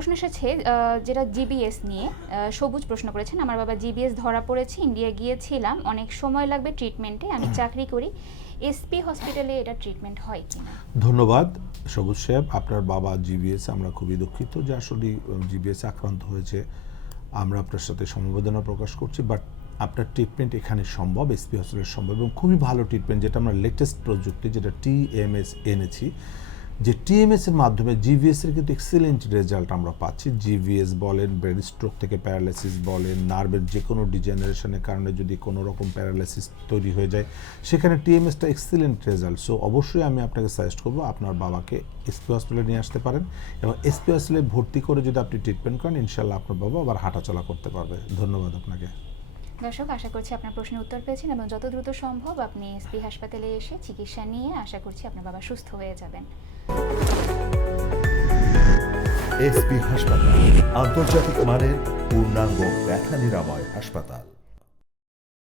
প্রশ্ন এসেছে যেটা জিবিএস নিয়ে। সবুজ প্রশ্ন করেছেন, আমার বাবা জিবিএস ধরা পড়েছে, ইন্ডিয়া গিয়েছিলাম, অনেক সময় লাগবে ট্রিটমেন্টে, আমি চাকরি করি, এসপি হসপিটালে এটা ট্রিটমেন্ট হয় কিনা? ধন্যবাদ সবুজ সাহেব। আপনার বাবা জিবিএস, আমরা খুবই দুঃখিত যে আসলে জিবিএস আক্রান্ত হয়েছে। আমরা আপনার সাথে সমবেদনা প্রকাশ করছি, বাট আপনার ট্রিটমেন্ট এখানে সম্ভব, এসপি হসপিটালে সম্ভব, এবং খুবই ভালো ট্রিটমেন্ট, যেটা আমরা লেটেস্ট প্রযুক্তি যেটা টিএমএস এনেছি, যে টিএমএস এর মাধ্যমে জিভিএস এর কিন্তু এক্সিলেন্ট রেজাল্ট আমরা পাচ্ছি। জিভিএস বলেন, ব্রেন স্ট্রোক থেকে প্যারালাইসিস বলেন, নার্ভের যে কোনো ডিজেনারেশনের কারণে যদি কোনো রকম প্যারালাইসিস তৈরি হয়ে যায়, সেখানে টিএমএসটা এক্সিলেন্ট রেজাল্ট। সো অবশ্যই আমি আপনাকে সাজেস্ট করবো আপনার বাবাকে এসপি হসপিটালে নিয়ে আসতে পারেন, এবং এসপি হসপিটালে ভর্তি করে যদি আপনি ট্রিটমেন্ট করেন, ইনশাল্লাহ আপনার বাবা আবার হাঁটাচলা করতে পারবে। ধন্যবাদ আপনাকে। দর্শক, আশা করছি আপনার প্রশ্নের উত্তর পেয়েছেন এবং যত দ্রুত সম্ভব আপনি এসপি হাসপাতালে এসে চিকিৎসা নিয়ে আশা করছি আপনার বাবা সুস্থ হয়ে যাবেন। এসপি হাসপাতাল, আন্তর্জাতিক মানের পূর্ণাঙ্গ ব্যথা নিরাময় হাসপাতাল।